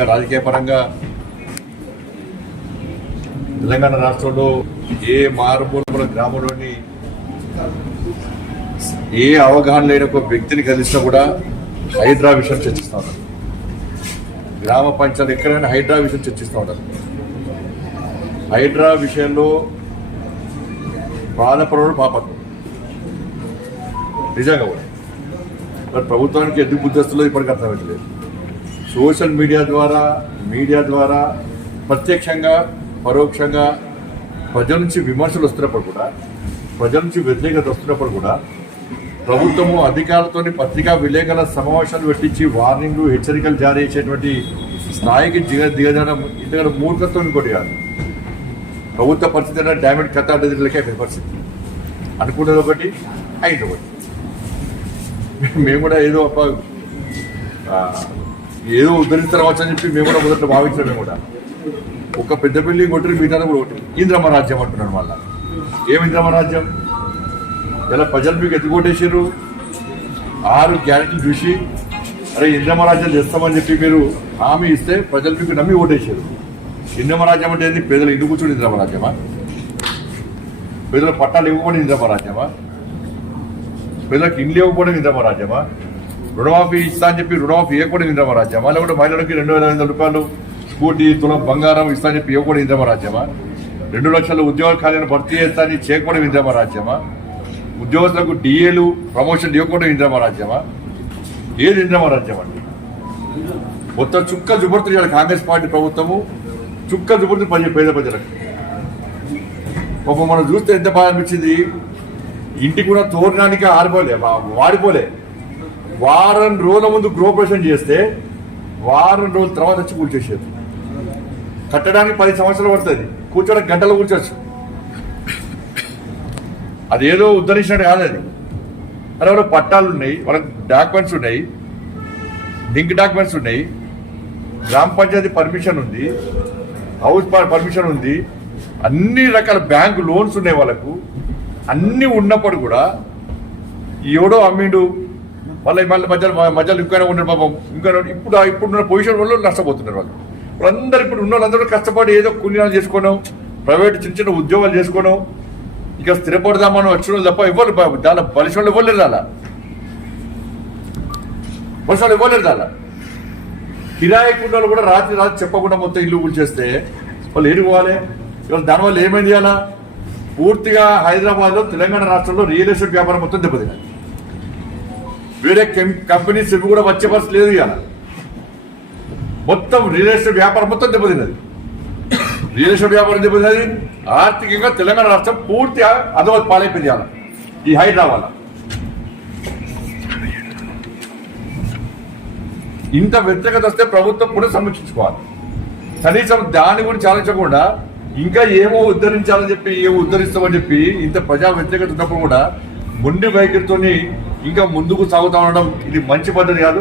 ముఖ్యంగా రాజకీయ పరంగా తెలంగాణ రాష్ట్రంలో ఏ మారుమూల గ్రామంలోని ఏ అవగాహన లేని ఒక వ్యక్తిని కలిసినా కూడా హైడ్రా విషయం చర్చిస్తూ ఉన్నారు. గ్రామ పంచాయతీ ఎక్కడైనా హైడ్రా విషయం చర్చిస్తూ ఉంటారు. హైడ్రా విషయంలో పాలపరుడు పాపత్వం నిజంగా కూడా మరి ప్రభుత్వానికి ఎందుకు బుద్ధి వస్తుందో ఇప్పటికీ అర్థమవుతలేదు. సోషల్ మీడియా ద్వారా ప్రత్యక్షంగా పరోక్షంగా ప్రజల నుంచి విమర్శలు వస్తున్నప్పుడు కూడా, ప్రజల నుంచి వ్యతిరేకత వస్తున్నప్పుడు కూడా ప్రభుత్వము అధికారులతో పత్రికా విలేకరుల సమావేశాలు పెట్టించి వార్నింగ్లు హెచ్చరికలు జారీ చేసేటువంటి స్థాయికి దిగజాడం ఇంతకంటే మూర్ఖత్వం ఇంకోటి కాదు. ప్రభుత్వ పరిస్థితి అంటే డ్యామేజ్ కథ లెక్కే పరిస్థితి. అనుకునేది ఒకటి, అయింది ఒకటి. మేము కూడా ఏదో ఉద్ధరిస్తారవచ్చు అని చెప్పి మేము కూడా మొదట్లో భావించడం కూడా ఒక పెద్ద బిల్డింగ్ కొట్టి మిగతా కూడా ఒకటి ఇంద్రమ్మ రాజ్యం అంటున్నాడు. మళ్ళా ఏం ఇంద్రమ్మ రాజ్యం? ఇలా ప్రజలు మీకు ఎత్తుకొట్టేసారు. 6 గ్యారెంటీలు చూసి అరే ఇంద్రమ్మ రాజ్యం చేస్తామని చెప్పి మీరు హామీ ఇస్తే ప్రజలు మీకు నమ్మి ఓటేసారు. ఇంద్రమ్మ రాజ్యం అంటే ఏంటి? పేదలు ఇంటి కూర్చొని ఇంద్రమ్మ రాజ్యమా? పేదలకు పట్టాలు ఇవ్వకపోవడం ఇంద్రమ్మ రాజ్యమా? పేదలకు ఇండ్లు ఇవ్వకపోవడం ఇంద్రమ్మ రాజ్యమా? రుణమాఫీ ఇస్తా అని చెప్పి రుణమాఫీ ఇవ్వకపోవడం ఇంద్రమ్మ రాజ్యమా? లేకుంటే మహిళలకి 2,500 రూపాయలు స్కూటీ తులం బంగారం ఇస్తా అని చెప్పి ఇవ్వకపోవడం ఇంద్రమ్మ రాజ్యమా? 2 లక్షల ఉద్యోగ ఖాళీలను భర్తీ చేస్తా అని చేయకపోవడం ఇంద్రమ్మ రాజ్యమా? ఉద్యోగస్తులకు డిఏలు ప్రమోషన్ ఇవ్వకపోవడం ఇంద్రమ్మ రాజ్యమా? ఏది ఇంద్రమ్మ రాజ్యం అండి? మొత్తం చుక్క జుబర్తి కాంగ్రెస్ పార్టీ ప్రభుత్వము చుక్క జుబర్తి పేద ప్రజలకు. పాపం మనం చూస్తే ఎంత బాగా అనిపించింది. ఇంటికి కూడా తోరణానికి వాడిపోలే. వారం రోజుల ముందు గృహప్రవేశం చేస్తే వారం రోజుల తర్వాత వచ్చి కూర్చేసేది. కట్టడానికి 10 సంవత్సరాలు పడుతుంది, కూర్చోడానికి గంటలు కూర్చోవచ్చు. అదేదో ఉద్ధరించినట్టు కాదు అది. అరే ఎవరో పట్టాలు ఉన్నాయి, వాళ్ళకి డాక్యుమెంట్స్ ఉన్నాయి, లింక్ డాక్యుమెంట్స్ ఉన్నాయి, గ్రామ పంచాయతీ పర్మిషన్ ఉంది, హౌస్ పర్మిషన్ ఉంది, అన్ని రకాల బ్యాంకు లోన్స్ ఉన్నాయి వాళ్ళకు. అన్నీ ఉన్నప్పుడు కూడా ఎవడో అమ్మిండు, మళ్ళీ మధ్యలో ఇంకైనా ఉన్నాడు పాపం. ఇంకా ఇప్పుడున్న పొజిషన్ వల్ల నష్టపోతున్నారు వాళ్ళు. వాళ్ళందరూ ఇప్పుడు ఉన్న వాళ్ళందరూ కష్టపడి ఏదో కూలీనాలు చేసుకోవడం, ప్రైవేట్ చిన్న చిన్న ఉద్యోగాలు చేసుకోవడం, ఇక స్థిరపడదామని వచ్చిన వాళ్ళు తప్ప ఇవ్వరు. దాని బలిసిన ఇవ్వలేరు. అలా బలిసిన ఇవ్వలేరు. అలా కిరాయి కుండలు కూడా రాత్రి చెప్పకుండా మొత్తం ఇల్లు కూల్చేస్తే వాళ్ళు ఏడుకోవాలి. ఇవాళ దానివల్ల ఏమైంది? అలా పూర్తిగా హైదరాబాద్లో తెలంగాణ రాష్ట్రంలో రియల్ ఎస్టేట్ వ్యాపారం మొత్తం దెబ్బతిన్నది. వేరే కంపెనీస్ ఇవి కూడా వచ్చే పరిస్థితి లేదు. ఇవాళ మొత్తం రియల్ ఎస్టేట్ వ్యాపారం మొత్తం దెబ్బతిన్నది. రియల్ ఎస్టేట్ వ్యాపారం దెబ్బతిన్నది. ఆర్థికంగా తెలంగాణ రాష్ట్రం పూర్తిగా అధోగతి పాలైపోయింది అలా ఈ హైడ్రా వల్ల. ఇంత వ్యతిరేకత వస్తే ప్రభుత్వం కూడా సమీక్షించుకోవాలి. కనీసం దాని గురించి ఆలోచించకుండా ఇంకా ఏమో ఉద్ధరించాలని చెప్పి ఏమో ఉద్ధరిస్తామని చెప్పి ఇంత ప్రజా వ్యతిరేకత ఉన్నప్పుడు కూడా మొండి వైఖరితో ఇంకా ముందుకు సాగుతా ఉండడం ఇది మంచి పద్ధతి కాదు.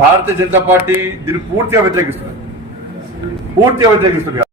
భారతీయ జనతా పార్టీ దీన్ని పూర్తిగా వ్యతిరేకిస్తుంది.